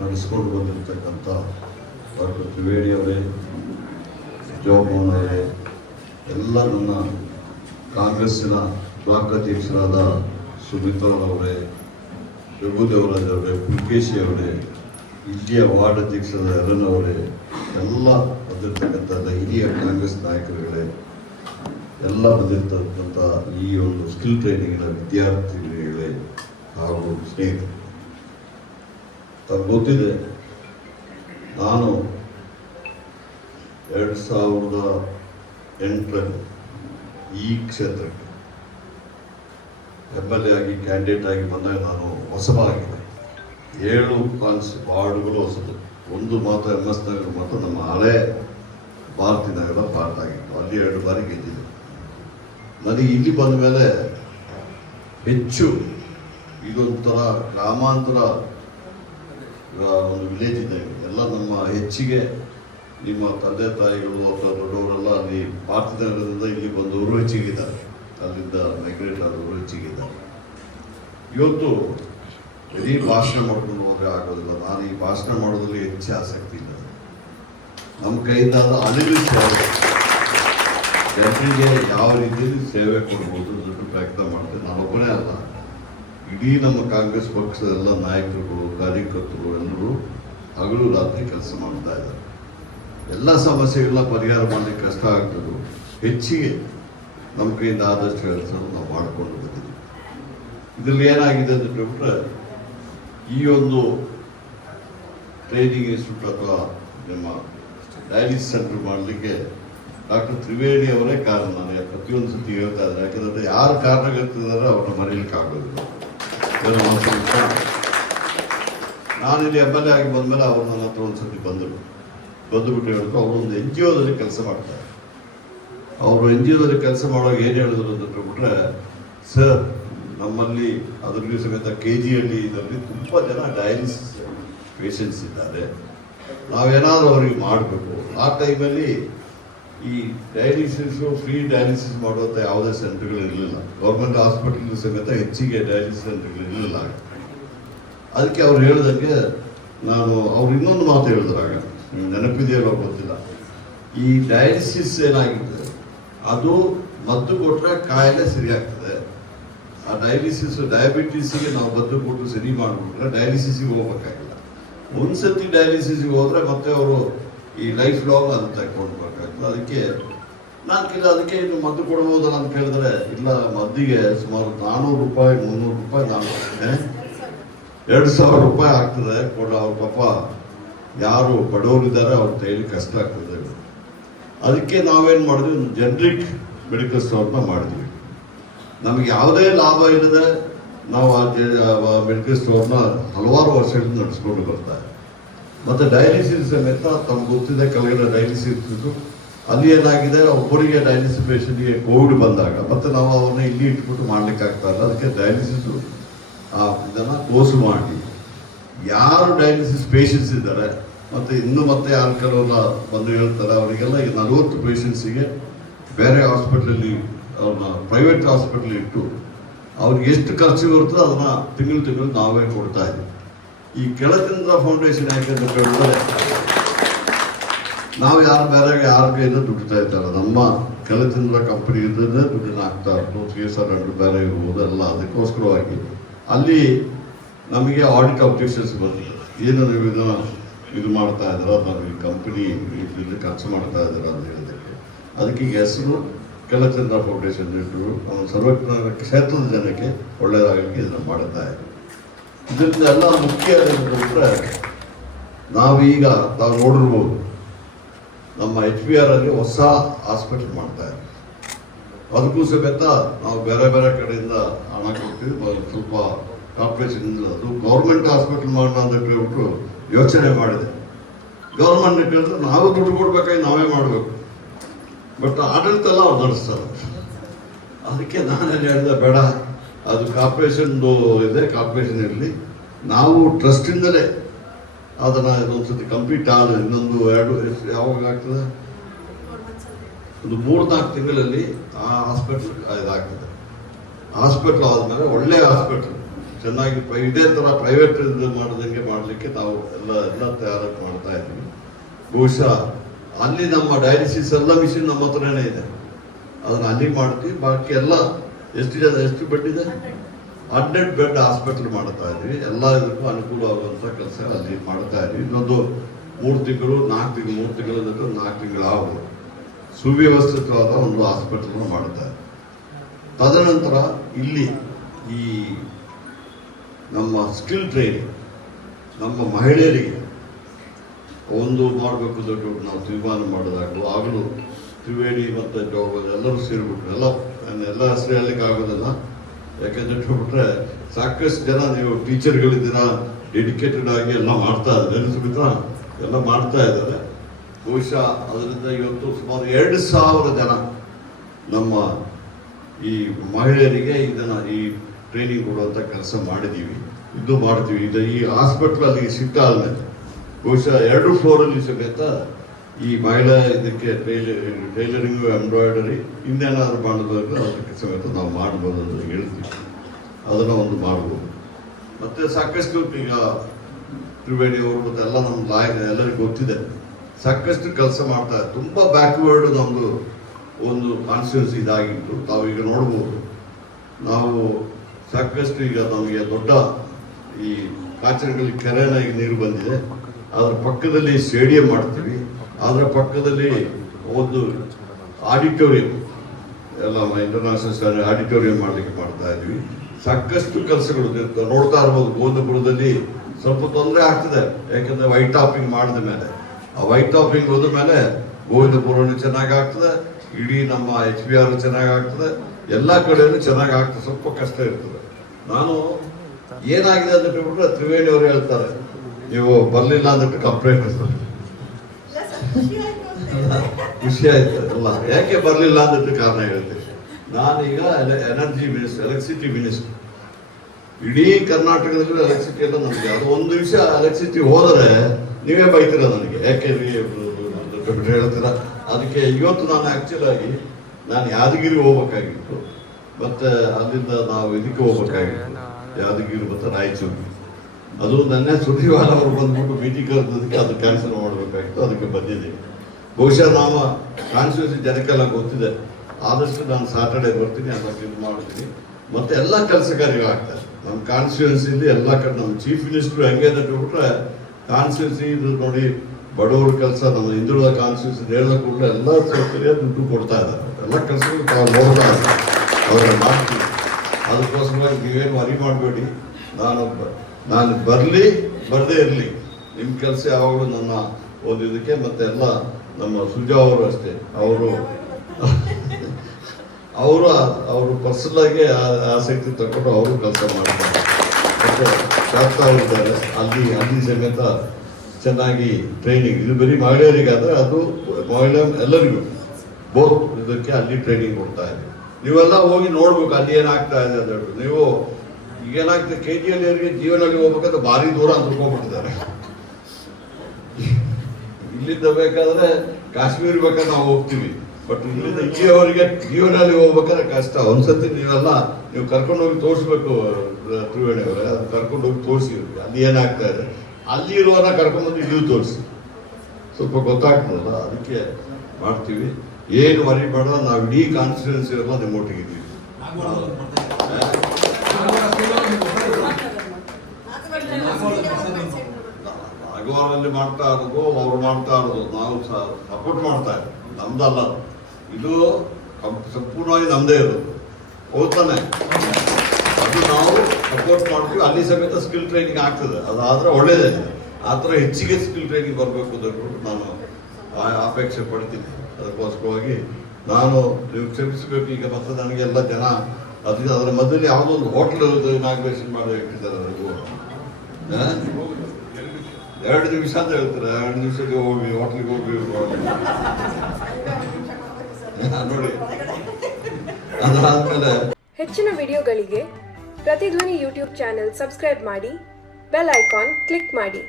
ನಡೆಸ್ಕೊಂಡು ಬಂದಿರತಕ್ಕಂಥ ಡಾಕ್ಟರ್ ತ್ರಿವೇಣಿ ಅವರೇ, ಜೋಮೋಹನ್ ಅವರೇ, ಎಲ್ಲ ನನ್ನ ಕಾಂಗ್ರೆಸ್ಸಿನ ಬ್ಲಾಕ್ ಅಧ್ಯಕ್ಷರಾದ ಸುಮಿತ್ರವರವರೇ, ರಘುದೇವರಾಜ್ ಅವರೇ, ಪುಲ್ಕೇಶಿ ಅವರೇ, ಇಲ್ಲಿಯ ವಾರ್ಡ್ ಅಧ್ಯಕ್ಷರಾದ ಎರನ್ ಅವರೇ, ಎಲ್ಲ ಬಂದಿರತಕ್ಕಂಥ ಹಿರಿಯ ಕಾಂಗ್ರೆಸ್ ನಾಯಕರುಗಳೇ, ಎಲ್ಲ ಬಂದಿರತಕ್ಕಂಥ ಈ ಒಂದು ಸ್ಕಿಲ್ ಟ್ರೈನಿಂಗಿನ ವಿದ್ಯಾರ್ಥಿಗಳೇ ಹಾಗೂ ಸ್ನೇಹಿತರು, ತಮಗೆ ಗೊತ್ತಿದೆ ನಾನು 2008ರಲ್ಲಿ ಈ ಕ್ಷೇತ್ರಕ್ಕೆ MLA ಆಗಿ ಕ್ಯಾಂಡಿಡೇಟ್ ಆಗಿ ಬಂದಾಗ ನಾನು ಹೊಸಬಾಗಿದೆ. 7 ವಾರ್ಡ್ಗಳು ಹೊಸದು, ಒಂದು ಮಾತ್ರ MS ನಗರ ಮಾತ್ರ ನಮ್ಮ ಹಳೆ ಭಾರತಿ ನಗರ ಪಾರ್ಟ್ ಆಗಿತ್ತು. ಅಲ್ಲಿ 2 ಬಾರಿ ಗೆದ್ದಿದೆ. ನನಗೆ ಇಲ್ಲಿ ಬಂದ ಮೇಲೆ ಹೆಚ್ಚು ಇದೊಂಥರ ಗ್ರಾಮಾಂತರ ಒಂದು ವಿಲೇಜ್ ಇದ್ದಂಗೆ ಎಲ್ಲ ನಮ್ಮ ಹೆಚ್ಚಿಗೆ ನಿಮ್ಮ ತಂದೆ ತಾಯಿಗಳು ಅಥವಾ ದೊಡ್ಡವರೆಲ್ಲ ಅಲ್ಲಿ ಭಾರತಿ ನಗರದಿಂದ ಇಲ್ಲಿ ಬಂದವರು ಹೆಚ್ಚಿಗಿದ್ದಾರೆ, ಅಲ್ಲಿಂದ ಮೈಗ್ರೇಟ್ ಆದವರು ಹೆಚ್ಚಿಗಿದ್ದಾರೆ. ಇವತ್ತು ಬರೀ ಭಾಷಣ ಮಾಡ್ಕೊಂಡು ಹೋದರೆ ಆಗೋದಿಲ್ಲ. ನಾನು ಈ ಭಾಷಣ ಮಾಡೋದ್ರಲ್ಲಿ ಹೆಚ್ಚು ಆಸಕ್ತಿ ಇಲ್ಲ. ನಮ್ಮ ಕೈಯಿಂದಾದ ಅಳಿಲು ಸೇವೆ, ಜನರಿಗೆ ಯಾವ ರೀತಿಯಲ್ಲಿ ಸೇವೆ ಕೊಡ್ಬೋದು ದೊಡ್ಡ ಪ್ರಯತ್ನ ಮಾಡ್ತೇನೆ. ನಾನೊಬ್ಬನೇ ಅಲ್ಲ, ಇಡೀ ನಮ್ಮ ಕಾಂಗ್ರೆಸ್ ಪಕ್ಷದ ಎಲ್ಲ ನಾಯಕರು, ಕಾರ್ಯಕರ್ತರು ಎಲ್ಲರೂ ಹಗಲು ರಾತ್ರಿ ಕೆಲಸ ಮಾಡ್ತಾ ಇದ್ದಾರೆ. ಎಲ್ಲ ಸಮಸ್ಯೆಗಳನ್ನ ಪರಿಹಾರ ಮಾಡಲಿಕ್ಕೆ ಕಷ್ಟ ಆಗ್ತದೆ. ಹೆಚ್ಚಿಗೆ ನಮ್ಮ ಕೈಯಿಂದ ಆದಷ್ಟು ಕೆಲಸ ನಾವು ಮಾಡಿಕೊಂಡು ಬರ್ತೀವಿ. ಇದರಲ್ಲಿ ಏನಾಗಿದೆ ಅಂತ ಬಿಟ್ಟರೆ, ಈ ಒಂದು ಟ್ರೈನಿಂಗ್ ಇನ್ಸ್ಟಿಟ್ಯೂಟ್ ಅಥವಾ ನಿಮ್ಮ ಡಯಾಲಿಸಿಸ್ ಸೆಂಟರ್ ಮಾಡಲಿಕ್ಕೆ ಡಾಕ್ಟರ್ ತ್ರಿವೇಣಿ ಅವರೇ ಕಾರಣ. ನಾನು ಪ್ರತಿಯೊಂದು ಸತಿ ಹೇಳ್ತಾ ಇದ್ದಾರೆ, ಯಾಕಂದರೆ ಯಾರು ಕಾರಣಗರ್ತಿದ್ದಾರೆ ಅವ್ರನ್ನ ಮರೀಲಿಕ್ಕೆ ಆಗೋದಿಲ್ಲ. ನಾನಿಲ್ಲಿ MLA ಆಗಿ ಬಂದಮೇಲೆ ಅವ್ರು ನನ್ನ ಹತ್ರ ಒಂದು ಸತಿ ಬಂದುಬಿಟ್ಟು ಹೇಳಿದ್ರು, ಅವರು ಒಂದು NGO ದಲ್ಲಿ ಕೆಲಸ ಮಾಡ್ತಾರೆ. ಅವರು NGO ದಲ್ಲಿ ಕೆಲಸ ಮಾಡುವಾಗ ಏನು ಹೇಳಿದ್ರು ಅಂತ ಬಿಟ್ರೆ, ಸರ್ ನಮ್ಮಲ್ಲಿ ಅದರಲ್ಲಿ ಸಮೇತ KGಹಳ್ಳಿ ಇದರಲ್ಲಿ ತುಂಬ ಜನ ಡಯಾಲಿಸಿಸ್ ಪೇಷಂಟ್ಸ್ ಇದ್ದಾರೆ, ನಾವೇನಾದರೂ ಅವ್ರಿಗೆ ಮಾಡಬೇಕು. ಆ ಟೈಮಲ್ಲಿ ಈ ಡಯಾಲಿಸಿಸು ಫ್ರೀ ಡಯಾಲಿಸಿಸ್ ಮಾಡುವಂಥ ಯಾವುದೇ ಸೆಂಟರ್ಗಳು ಇರಲಿಲ್ಲ. ಗೌರ್ಮೆಂಟ್ ಹಾಸ್ಪಿಟಲ್ ಸಮೇತ ಹೆಚ್ಚಿಗೆ ಡಯಾಲಿಸಿಸ್ ಸೆಂಟರ್ಗಳು ಇರಲಿಲ್ಲ. ಅದಕ್ಕೆ ಅವ್ರು ಹೇಳ್ದಂಗೆ ಅವ್ರು ಇನ್ನೊಂದು ಮಾತು ಹೇಳಿದ್ರಾಗ, ನೆನಪಿದೆಯಲ್ಲೋ ಗೊತ್ತಿಲ್ಲ, ಈ ಡಯಾಲಿಸಿಸ್ ಏನಾಗಿದೆ ಅದು ಮದ್ದು ಕೊಟ್ಟರೆ ಕಾಯಿಲೆ ಸರಿಯಾಗ್ತದೆ. ಆ ಡಯಾಬಿಟೀಸಿಗೆ ನಾವು ಮದ್ದು ಕೊಟ್ಟು ಸರಿ ಮಾಡಿಬಿಟ್ರೆ ಡಯಾಲಿಸಿಸ್ಗೆ ಹೋಗ್ಬೇಕಾಗಿಲ್ಲ. ಒಂದ್ಸತಿ ಡಯಾಲಿಸಿಸ್ಗೆ ಹೋದ್ರೆ ಮತ್ತೆ ಅವರು ಈ ಲೈಫ್ ಲಾಂಗ್ ಅದು ತಗೊಂಡ್ಬೇಕಾಗ್ತದೆ. ಅದಕ್ಕೆ ಅದಕ್ಕೆ ಇನ್ನು ಮದ್ದು ಕೊಡ್ಬೋದಲ್ಲ ಅಂತ ಕೇಳಿದ್ರೆ, ಇಲ್ಲ, ಮದ್ದಿಗೆ ಸುಮಾರು 400 ರೂಪಾಯಿ 300 ರೂಪಾಯಿ 2,000 ರೂಪಾಯಿ ಆಗ್ತದೆ ಕೊಡ. ಅವ್ರ ಪಾಪ ಯಾರು ಬಡವರಿದ್ದಾರೆ ಅವ್ರ ಕೈಲಿ ಕಷ್ಟ ಆಗ್ತದೆ. ಅದಕ್ಕೆ ನಾವೇನು ಮಾಡಿದ್ವಿ, ಒಂದು ಜನರಿಕ್ ಮೆಡಿಕಲ್ ಸ್ಟೋರ್ನ ಮಾಡಿದ್ವಿ. ನಮಗೆ ಯಾವುದೇ ಲಾಭ ಇಲ್ಲದೆ ನಾವು ಆ ಮೆಡಿಕಲ್ ಸ್ಟೋರ್ನ ಹಲವಾರು ವರ್ಷಗಳಿಂದ ನಡೆಸ್ಕೊಂಡು ಬರ್ತಾರೆ. ಮತ್ತು ಡಯಾಲಿಸಿಸ್ ಸಮೇತ ತಮ್ಗೆ ಗೊತ್ತಿದೆ, ಕೆಳಗಡೆ ಡಯಾಲಿಸಿಸ್ ಇತ್ತು. ಅಲ್ಲಿ ಏನಾಗಿದೆ, ಒಬ್ಬರಿಗೆ ಡಯಾಲಿಸಿಸ್ ಪೇಷಂಟ್ಗೆ ಕೋವಿಡ್ ಬಂದಾಗ ಮತ್ತೆ ನಾವು ಅವ್ರನ್ನ ಇಲ್ಲಿ ಇಟ್ಬಿಟ್ಟು ಮಾಡ್ಲಿಕ್ಕೆ ಆಗ್ತಾ ಇಲ್ಲ. ಅದಕ್ಕೆ ಡಯಾಲಿಸಿಸ್ ಇದನ್ನು ಕೋರ್ಸ್ ಮಾಡಿ ಯಾರು ಡಯಾಲಿಸಿಸ್ ಪೇಷಂಟ್ಸ್ ಇದ್ದಾರೆ ಮತ್ತು ಮತ್ತೆ ಯಾರು ಕೆಲವೆಲ್ಲ ಬಂದು ಹೇಳ್ತಾರೆ, ಅವರಿಗೆಲ್ಲ ಈಗ 40 ಪೇಷಂಟ್ಸಿಗೆ ಬೇರೆ ಹಾಸ್ಪಿಟ್ಲಲ್ಲಿ ಅವ್ರನ್ನ ಪ್ರೈವೇಟ್ ಹಾಸ್ಪಿಟ್ಲ್ ಇಟ್ಟು ಅವ್ರಿಗೆ ಎಷ್ಟು ಖರ್ಚು ಬರ್ತದೆ ಅದನ್ನು ತಿಂಗಳು ನಾವೇ ಕೊಡ್ತಾ ಇದ್ದೀವಿ. ಈ ಕೆಳಚಂದ್ರ ಫೌಂಡೇಶನ್ ಯಾಕೆಂದ್ರೆ ಕೇಳಿದ್ರೆ, ನಾವು ಬೇರೆ ಯಾರ ಕೈಯಿಂದ ದುಡ್ತಾ ಇದ್ದಾರೆ, ನಮ್ಮ ಕೆಳಚಂದ್ರ ಕಂಪನಿ ಇದ್ದದೇ ದುಡ್ಡನ್ನ ಹಾಕ್ತಾ ಇರ್ತು. CSR ಬೇರೆ ಇರ್ಬೋದು ಎಲ್ಲ. ಅದಕ್ಕೋಸ್ಕರವಾಗಿ ಅಲ್ಲಿ ನಮಗೆ ಆಡಿಟ್ ಅಬ್ಜೆಕ್ಷನ್ಸ್ ಬಂದಿದೆ. ಏನು ನೀವು ಇದು ಮಾಡ್ತಾ ಇದ್ದೀರ, ನಾವು ಈ ಕಂಪನಿ ಇಲ್ಲಿ ಖರ್ಚು ಮಾಡ್ತಾ ಇದ್ದೀರ ಅಂತ ಹೇಳಿದ್ದಕ್ಕೆ, ಅದಕ್ಕೆ ಈಗ ಹೆಸರು ಕೆಳಚಂದ್ರ ಫೌಂಡೇಶನ್ ಇಟ್ಟು ನಮ್ಮ ಸರ್ವಜ್ಞ ಕ್ಷೇತ್ರದ ಜನಕ್ಕೆ ಒಳ್ಳೆಯದಾಗಲಿಕ್ಕೆ ಇದನ್ನು ಮಾಡುತ್ತಾ ಇದ್ದೀವಿ. ಇದರಿಂದ ಎಲ್ಲ ಮುಖ್ಯ ಏನಂತಂದ್ರೆ, ನಾವೀಗ ನಾವು ನೋಡಿರ್ಬೋದು, ನಮ್ಮ HPR ಅಲ್ಲಿ ಹೊಸ ಹಾಸ್ಪಿಟಲ್ ಮಾಡ್ತಾ ಇದ್ದೀವಿ. ಅದಕ್ಕೂ ಸಮೇತ ನಾವು ಬೇರೆ ಬೇರೆ ಕಡೆಯಿಂದ ಹಣ ಕೊಡ್ತೀವಿ. ಸ್ವಲ್ಪ ಕಾರ್ಪೊರೇಷನ್, ಅದು ಗೌರ್ಮೆಂಟ್ ಹಾಸ್ಪಿಟಲ್ ಮಾಡೋಣ ಅಂತ ಕೇಳ್ಬಿಟ್ಟು ಯೋಚನೆ ಮಾಡಿದೆ. ಗೌರ್ಮೆಂಟ್ ಕೇಳಿದ್ರೆ ನಾವು ದುಡ್ಡು ಕೊಡ್ಬೇಕಾಗಿ ನಾವೇ ಮಾಡಬೇಕು, ಬಟ್ ಆಡಳಿತ ಎಲ್ಲ ಅವ್ರು ನಡೆಸ್ತಾರೆ. ಅದಕ್ಕೆ ನಾನೇನು ಹೇಳಿದೆ, ಬೇಡ, ಅದು ಕಾರ್ಪೊರೇಷನ್ದು ಇದೆ, ಕಾರ್ಪೊರೇಷನ್ ಇರಲಿ, ನಾವು ಟ್ರಸ್ಟಿಂದಲೇ ಅದನ್ನು ಇದೊಂದ್ಸತಿ ಕಂಪ್ಲೀಟ್ ಆದ ಇನ್ನೊಂದು 2 ಯಾವಾಗ ಆಗ್ತದೆ, ಒಂದು 3-4 ತಿಂಗಳಲ್ಲಿ ಆ ಹಾಸ್ಪಿಟ್ಲ್ ಇದಾಗ್ತದೆ. ಹಾಸ್ಪಿಟ್ಲ್ ಆದಮೇಲೆ ಒಳ್ಳೆ ಹಾಸ್ಪಿಟ್ಲ್ ಚೆನ್ನಾಗಿ ಇದೇ ಥರ ಪ್ರೈವೇಟ್ ಮಾಡೋದಂಗೆ ಮಾಡಲಿಕ್ಕೆ ಮಾಡಲಿಕ್ಕೆ ನಾವು ಎಲ್ಲ ತಯಾರಿ ಮಾಡ್ತಾ ಇದ್ದೀವಿ. ಬಹುಶಃ ಅಲ್ಲಿ ನಮ್ಮ ಡಯಾಲಿಸಿಸ್ ಎಲ್ಲ ಮಿಷಿನ್ ನಮ್ಮ ಹತ್ರನೇ ಇದೆ, ಅದನ್ನ ಅಲ್ಲಿ ಮಾಡ್ತೀವಿ. ಬಾಕಿ ಎಲ್ಲ ಎಷ್ಟು ಬೆಡ್ ಇದೆ? 100 ಬೆಡ್ ಹಾಸ್ಪಿಟಲ್ ಮಾಡ್ತಾ ಇದ್ವಿ. ಎಲ್ಲ ಇದಕ್ಕೂ ಅನುಕೂಲವಾಗುವಂಥ ಕೆಲಸ ಅಲ್ಲಿ ಮಾಡ್ತಾ ಇದ್ವಿ. ಇನ್ನೊಂದು 3 ತಿಂಗಳು 4 ತಿಂಗಳು ಆಗೋದು ಸುವ್ಯವಸ್ಥಿತವಾದ ಒಂದು ಹಾಸ್ಪಿಟಲ್ ಮಾಡ್ತಾ ಇದ್ವಿ. ತದನಂತರ ಇಲ್ಲಿ ಈ ನಮ್ಮ ಸ್ಕಿಲ್ ಟ್ರೈನಿಂಗ್ ನಮ್ಮ ಮಹಿಳೆಯರಿಗೆ ಒಂದು ಮಾಡಬೇಕು ದೊಡ್ಡ ನಾವು ತೀರ್ಮಾನ ಮಾಡಿದಾಗಲೂ ಆಗಲೂ ತ್ರಿವೇಣಿ ಮತ್ತು ಎಲ್ಲರೂ ಸೇರಿಬಿಟ್ರು. ಎಲ್ಲ ಹೆಸರು ಹೇಳಲಿಕ್ಕೆ ಆಗೋದಿಲ್ಲ, ಯಾಕೆಂದ್ರೆ ಬಿಟ್ರೆ ಸಾಕಷ್ಟು ಜನ ನೀವು ಟೀಚರ್ಗಳಿದ್ದೀರ, ಡೆಡಿಕೇಟೆಡ್ ಆಗಿ ಎಲ್ಲ ಮಾಡ್ತಾ ಇದ್ದಾರೆ, ಎಲ್ಲ ಮಾಡ್ತಾ ಇದ್ದಾರೆ. ಬಹುಶಃ ಅದರಿಂದ ಇವತ್ತು ಸುಮಾರು 2,000 ಜನ ನಮ್ಮ ಈ ಮಹಿಳೆಯರಿಗೆ ಈ ಟ್ರೈನಿಂಗ್ ಕೊಡುವಂಥ ಕೆಲಸ ಮಾಡಿದ್ದೀವಿ, ಇದು ಮಾಡ್ತೀವಿ. ಈ ಹಾಸ್ಪಿಟ್ಲ್ ಅಲ್ಲಿ ಸಿಕ್ಕಾದ್ಮೇಲೆ ಬಹುಶಃ 2 ಫ್ಲೋರಲ್ಲಿ ಸಮೇತ ಈ ಮಹಿಳಾ ಇದಕ್ಕೆ ಟೈಲರಿಂಗು, ಎಂಬ್ರಾಯ್ಡರಿ, ಇನ್ನೇನಾದ್ರು ಮಾಡಬೇಕು ಅದಕ್ಕೆ ಸಮೇತ ನಾವು ಮಾಡ್ಬೋದು ಅಂತ ಹೇಳ್ತೀವಿ. ಅದನ್ನು ಒಂದು ಮಾಡ್ಬೋದು. ಮತ್ತು ಸಾಕಷ್ಟು ಈಗ ತ್ರಿವೇಣಿ ಅವರು ಮತ್ತು ಎಲ್ಲ ನಮ್ಮ ಎಲ್ಲರಿಗೂ ಗೊತ್ತಿದೆ, ಸಾಕಷ್ಟು ಕೆಲಸ ಮಾಡ್ತಾರೆ. ತುಂಬ ಬ್ಯಾಕ್ವರ್ಡ್ ನಮ್ಮದು ಒಂದು ಕಾನ್ಸ್ಟಿಟ್ಯೂನ್ಸಿ ಇದಾಗಿತ್ತು. ತಾವೀಗ ನೋಡ್ಬೋದು, ನಾವು ಸಾಕಷ್ಟು ಈಗ ನಮಗೆ ದೊಡ್ಡ ಈ ಕಾಚನಗಲ್ಲಿ ಕೆರೆನ ಈಗ ನೀರು ಬಂದಿದೆ, ಅದರ ಪಕ್ಕದಲ್ಲಿ ಸ್ಟೇಡಿಯಂ ಮಾಡ್ತೀವಿ, ಅದರ ಪಕ್ಕದಲ್ಲಿ ಒಂದು ಆಡಿಟೋರಿಯಂ, ಎಲ್ಲ ಇಂಟರ್ನ್ಯಾಷನಲ್ ಆಡಿಟೋರಿಯಂ ಮಾಡಲಿಕ್ಕೆ ಮಾಡ್ತಾ ಇದ್ವಿ. ಸಾಕಷ್ಟು ಕೆಲಸಗಳು ನೋಡ್ತಾ ಇರ್ಬೋದು. ಗೋವಿಂದಪುರದಲ್ಲಿ ಸ್ವಲ್ಪ ತೊಂದರೆ ಆಗ್ತದೆ, ಯಾಕಂದ್ರೆ ವೈಟ್ ಟಾಪಿಂಗ್ ಮಾಡಿದ ಮೇಲೆ, ಆ ವೈಟ್ ಟಾಪಿಂಗ್ ಹೋದ ಮೇಲೆ ಗೋವಿಂದಪುರನು ಚೆನ್ನಾಗಿ ಆಗ್ತದೆ, ಇಡೀ ನಮ್ಮ HBR ಚೆನ್ನಾಗಿ ಆಗ್ತದೆ, ಎಲ್ಲ ಕಡೆಯೂ ಚೆನ್ನಾಗಿ ಆಗ್ತದೆ. ಸ್ವಲ್ಪ ಕಷ್ಟ ಇರ್ತದೆ. ನಾನು ಏನಾಗಿದೆ ಅಂತ ಹೇಳ್ಬಿಟ್ರೆ ತ್ರಿವೇಣಿ ಅವರು ಹೇಳ್ತಾರೆ, ನೀವು ಬರಲಿಲ್ಲ ಅಂದ್ಬಿಟ್ಟು ಕಂಪ್ಲೇಂಟ್ ಇರ್ತದೆ. ಖುಷಿ ಆಯ್ತು ಅಲ್ಲ, ಯಾಕೆ ಬರಲಿಲ್ಲ ಅಂದ್ಬಿಟ್ಟು ಕಾರಣ ಹೇಳ್ತೀನಿ. ನಾನೀಗ ಎನರ್ಜಿ ಮಿನಿಸ್ಟರ್, ಎಲೆಕ್ಟ್ರಿಸಿಟಿ ಮಿನಿಸ್ಟರ್. ಇಡೀ ಕರ್ನಾಟಕದಲ್ಲಿ ಎಲೆಕ್ಟ್ರಿಸಿಟಿ ಎಲ್ಲ ನಮಗೆ, ಅದು ಒಂದು ವಿಷಯ ಎಲೆಕ್ಟ್ರಿಸಿಟಿ ಹೋದರೆ ನೀವೇ ಬೈತೀರ ನನಗೆ, ಯಾಕೆ ಹೇಳ್ತೀರ. ಅದಕ್ಕೆ ಇವತ್ತು ನಾನು ಆ್ಯಕ್ಚುಲ್ ಆಗಿ ನಾನು ಯಾದಗಿರಿ ಹೋಗ್ಬೇಕಾಗಿತ್ತು, ಮತ್ತು ಅಲ್ಲಿಂದ ನಾವು ಇದಕ್ಕೆ ಹೋಗ್ಬೇಕಾಗಿತ್ತು, ಯಾದಗಿರಿ ಮತ್ತು ರಾಯಚೂರು. ಅದು ನನ್ನ ಸುದ್ದಿವಾರ ಅವರು ಬಂದ್ಬಿಟ್ಟು ಮೀಟಿಂಗ್ ಕರೆದಕ್ಕೆ ಅದು ಕ್ಯಾನ್ಸಲ್ ಮಾಡಬೇಕಾಗಿತ್ತು, ಅದಕ್ಕೆ ಬಂದಿದ್ದೀವಿ. ಬಹುಶಃ ನಾವು ಕಾನ್ಸ್ಟಿಟ್ಯೂನ್ಸಿ ಜನಕ್ಕೆಲ್ಲ ಗೊತ್ತಿದೆ, ಆದಷ್ಟು ನಾನು ಸಾಟರ್ಡೆ ಬರ್ತೀನಿ, ಅದಕ್ಕೆ ಇದು ಮಾಡ್ತೀನಿ. ಮತ್ತು ಎಲ್ಲ ಕೆಲಸ ಕಾರ್ಯಗಳಾಗ್ತಾರೆ ನಮ್ಮ ಕಾನ್ಸ್ಟಿಟ್ಯೂನ್ಸಿಲಿ ಎಲ್ಲ ಕಡೆ. ನಮ್ಮ ಚೀಫ್ ಮಿನಿಸ್ಟ್ರು ಹೆಂಗೆ ಅಂತ ಹೇಳ್ಬಿಟ್ರೆ, ಕಾನ್ಸ್ಟಿಟ್ಯೂನ್ಸಿ ಇದು ನೋಡಿ ಬಡವ್ರ ಕೆಲಸ, ನಮ್ಮ ಹಿಂದುಳಿದ ಕಾನ್ಸ್ಟಿಟ್ಯೂನ್ಸಿ ಹೇಳಿದ ಕೂಡಲೇ ಎಲ್ಲ ಸೌಕರ್ಯ ದುಡ್ಡು ಕೊಡ್ತಾ ಇದ್ದಾರೆ, ಎಲ್ಲ ಕೆಲಸಗಳು ತಾವು ನೋಡ್ತಾ ಇದ್ದಾರೆ, ಅವ್ರನ್ನ ಮಾಡ್ತೀವಿ. ಅದಕ್ಕೋಸ್ಕರವಾಗಿ ನೀವೇನು ವರಿ ಮಾಡಬೇಡಿ, ನಾನು ಬರದೇ ಇರಲಿ, ನಿಮ್ಮ ಕೆಲಸ ಯಾವಾಗಲೂ ನನ್ನ ಒಂದು ಇದಕ್ಕೆ. ಮತ್ತು ಎಲ್ಲ ನಮ್ಮ ಸುಜಾ ಅವರು ಅಷ್ಟೇ, ಅವರು ಪರ್ಸನಲಾಗಿ ಆಸಕ್ತಿ ತಗೊಂಡು ಅವರು ಕೆಲಸ ಮಾಡ್ತಾರೆ. ಮತ್ತು ಶಾಸ್ತ್ರ ಇದ್ದಾರೆ, ಅಲ್ಲಿ ಸಮೇತ ಚೆನ್ನಾಗಿ ಟ್ರೈನಿಂಗ್, ಇದು ಬರೀ ಮಹಿಳೆಯರಿಗಾದರೆ ಅದು ಎಲ್ಲರಿಗೂ ಬೋತ್ ಇದಕ್ಕೆ ಅಲ್ಲಿ ಟ್ರೈನಿಂಗ್ ಕೊಡ್ತಾ ಇದೆ. ನೀವೆಲ್ಲ ಹೋಗಿ ನೋಡ್ಬೇಕು ಅಲ್ಲಿ ಏನಾಗ್ತಾ ಇದೆ ಅಂತ ಹೇಳ್ಬಿಟ್ಟು. ನೀವು ಈಗೇನಾಗ್ತದೆ, KGಹಳ್ಳಿಯವರಿಗೆ ಜೀವನಹಳ್ಳಿ ಹೋಗ್ಬೇಕಂದ್ರೆ ಭಾರಿ ದೂರ ಅಂತ ಹೋಗ್ಬಿಟ್ಟಿದ್ದಾರೆ. ಇಲ್ಲಿಂದ ಬೇಕಾದ್ರೆ ಕಾಶ್ಮೀರ ಬೇಕಾದ್ರೆ ನಾವು ಹೋಗ್ತೀವಿ, ಬಟ್ ಇಲ್ಲಿಯವರಿಗೆ ಜೀವನಹಳ್ಳಿ ಹೋಗ್ಬೇಕಾದ್ರೆ ಕಷ್ಟ. ಒಂದ್ಸತಿ ನೀವು ಕರ್ಕೊಂಡು ಹೋಗಿ ತೋರಿಸ್ಬೇಕು ತ್ರಿವೇಣಿ ಅವರೇ, ಅದು ಕರ್ಕೊಂಡು ಹೋಗಿ ತೋರಿಸಿ ಅಲ್ಲಿ ಏನಾಗ್ತಾ ಇದೆ, ಅಲ್ಲಿ ಇರುವನ್ನ ಕರ್ಕೊಂಡ್ಬಂದು ಇಲ್ಲಿಯೂ ತೋರಿಸಿ, ಸ್ವಲ್ಪ ಗೊತ್ತಾಗ್ತದಲ್ಲ, ಅದಕ್ಕೆ ಮಾಡ್ತೀವಿ. ಏನು ವರಿ ಬೇಡ, ನಾವು ಇಡೀ ಕಾನ್ಸ್ಟಿಟ್ಯೂನ್ಸಿ ಎಲ್ಲ ನಿಮ್ಮ ಒಟ್ಟಿಗಿದ್ದೀವಿ. ಅಗವಾರಲ್ಲಿ ಮಾಡ್ತಾ ಇರೋದು, ಅವ್ರು ಮಾಡ್ತಾ ಇರೋದು, ನಾವು ಸಪೋರ್ಟ್ ಮಾಡ್ತಾ ಇರೋದು, ನಮ್ದಲ್ಲ ಇದು, ಸಂಪೂರ್ಣವಾಗಿ ನಮ್ದೇ ಇರೋದು, ಹೋಗ್ತಾನೆ. ಅದು ನಾವು ಸಪೋರ್ಟ್ ಮಾಡ್ತೀವಿ. ಅಲ್ಲಿ ಸಮೇತ ಸ್ಕಿಲ್ ಟ್ರೈನಿಂಗ್ ಆಗ್ತದೆ, ಅದಾದ್ರೆ ಒಳ್ಳೇದೇ. ಆ ಥರ ಹೆಚ್ಚಿಗೆ ಸ್ಕಿಲ್ ಟ್ರೈನಿಂಗ್ ಬರಬೇಕು ಅಂತ ನಾನು ಅಪೇಕ್ಷೆ ಪಡ್ತೀನಿ. ಅದಕ್ಕೋಸ್ಕರವಾಗಿ ನೀವು ಕ್ಷಮಿಸಬೇಕು. ಈಗ ಮತ್ತೆ ನನಗೆಲ್ಲ ಜನ ಅದರ ಮಧ್ಯದಲ್ಲಿ ಯಾವುದೋ ಒಂದು ಹೋಟ್ಲ್ ಇನಾಗ್ರೇಷನ್ ಮಾಡಿ ಇಟ್ಟಿದ್ದಾರೆ, ಅದಕ್ಕೂ 2 ನಿಮಿಷ ಅಂತ ಹೇಳ್ತಾರೆ. 2 ನಿಮಿಷಕ್ಕೆ ಹೋಗಿ ಹೋಟ್ಲಿಗೆ ಹೋಗಿ ನೋಡಿ. ಅದಾದ್ಮೇಲೆ ಹೆಚ್ಚಿನ ವಿಡಿಯೋಗಳಿಗೆ ಪ್ರತಿಧ್ವನಿ ಯೂಟ್ಯೂಬ್ ಚಾನೆಲ್ ಸಬ್ಸ್ಕ್ರೈಬ್ ಮಾಡಿ, ಬೆಲ್ ಐಕಾನ್ ಕ್ಲಿಕ್ ಮಾಡಿ.